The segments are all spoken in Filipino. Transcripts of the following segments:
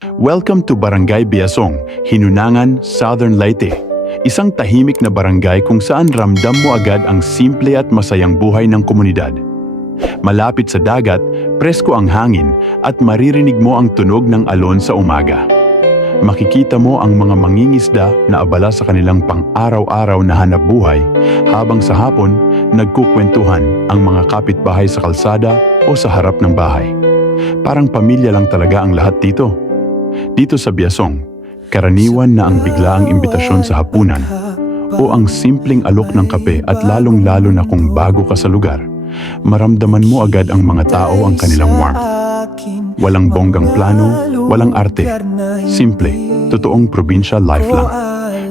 Welcome to Barangay Biasong, Hinunangan, Southern Leyte. Isang tahimik na barangay kung saan ramdam mo agad ang simple at masayang buhay ng komunidad. Malapit sa dagat, presko ang hangin at maririnig mo ang tunog ng alon sa umaga. Makikita mo ang mga mangingisda na abala sa kanilang pang-araw-araw na hanapbuhay habang sa hapon nagkukwentuhan ang mga kapitbahay sa kalsada o sa harap ng bahay. Parang pamilya lang talaga ang lahat dito. Dito sa Biasong, karaniwan na ang biglaang imbitasyon sa hapunan o ang simpleng alok ng kape at lalong-lalo na kung bago ka sa lugar, maramdaman mo agad ang mga tao ang kanilang warmth. Walang bonggang plano, walang arte. Simple, totoong probinsya life lang.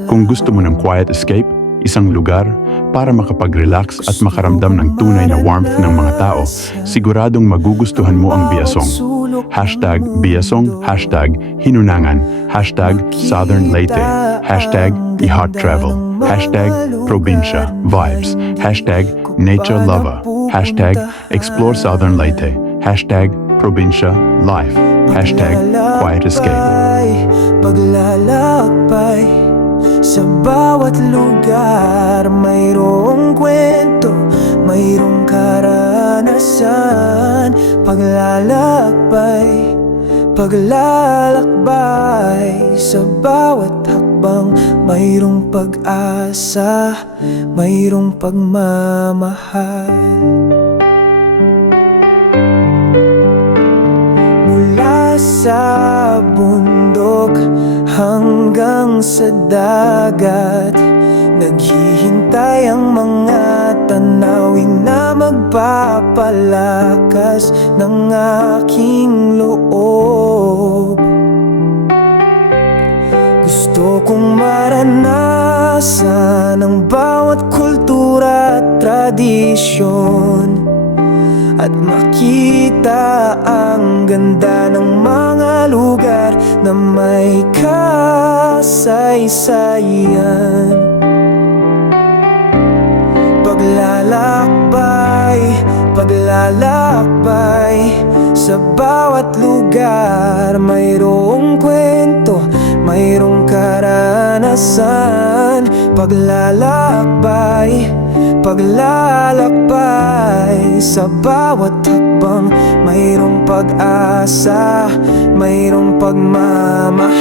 Kung gusto mo ng quiet escape, isang lugar para makapag-relax at makaramdam ng tunay na warmth ng mga tao, siguradong magugustuhan mo ang Biasong. Hashtag Biasong, hashtag Hinunangan, hashtag Southern Leyte, hashtag iHeart Travel, hashtag Probinsya Vibes, hashtag Nature Lover, hashtag Explore Southern Leyte, hashtag Probinsya Life, hashtag Quiet Escape. Paglalakbay sa bawat lugar, mayroong kwento, mayroong karanasan. Paglalakbay, paglalakbay sa bawat hakbang, mayroong pag-asa, mayroong pagmamahal. Mula sa bundok hanggang sa dagat, naghihintay ang mga tanawin na magpapalakas ng aking loob. Gusto kong maranasan ang bawat kultura at tradisyon, at makita ang ganda ng mga lugar na may kasaysayan. Paglalakbay, paglalakbay sa bawat lugar, mayroong kwento, mayroong karanasan. Paglalakbay, paglalakbay sa bawat hakbang, mayroong pag-asa, mayroong pagmamahal.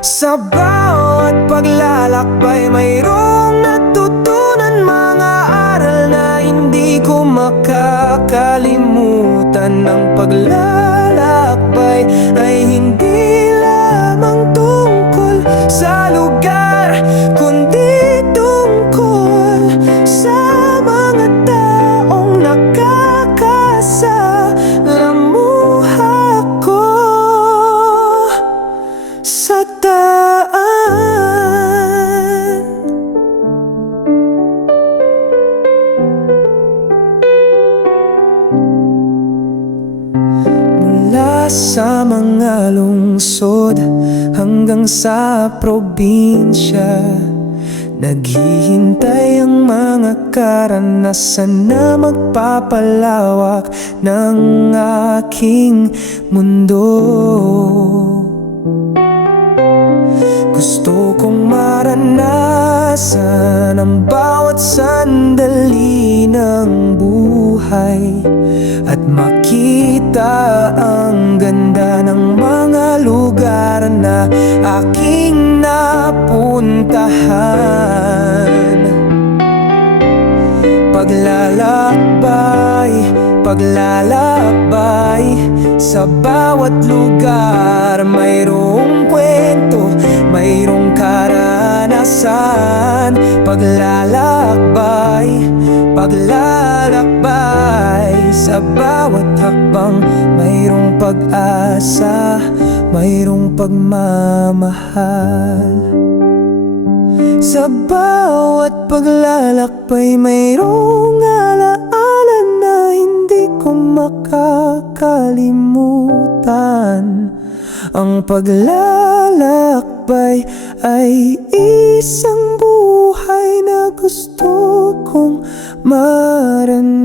Sa bawat paglalakbay, mayroong natutunan mga aral na hindi ko makakalimutan. Ang paglalakbay ay hindi lamang tungkol sa lugar, kundi tungkol sa mga taong nakakasalamuha ko sa daan. Mula sa mga lungsod hanggang sa probinsya, naghihintay ang mga karanasan na magpapalawak ng aking mundo. Gusto kong maranasan ang bawat sandali ng buhay, at makita ang ganda ng mga lugar na aking napuntahan. Paglalakbay, paglalakbay sa bawat lugar, mayroong kwento, mayroong karanasan. Paglalakbay, paglalakbay sa bawat hakbang, mayroong pag-asa, mayroong pagmamahal. Sa bawat paglalakbay, mayroong alaala na hindi ko makakalimutan. Ang paglalakbay ay isang buhay na gusto kong maranasan.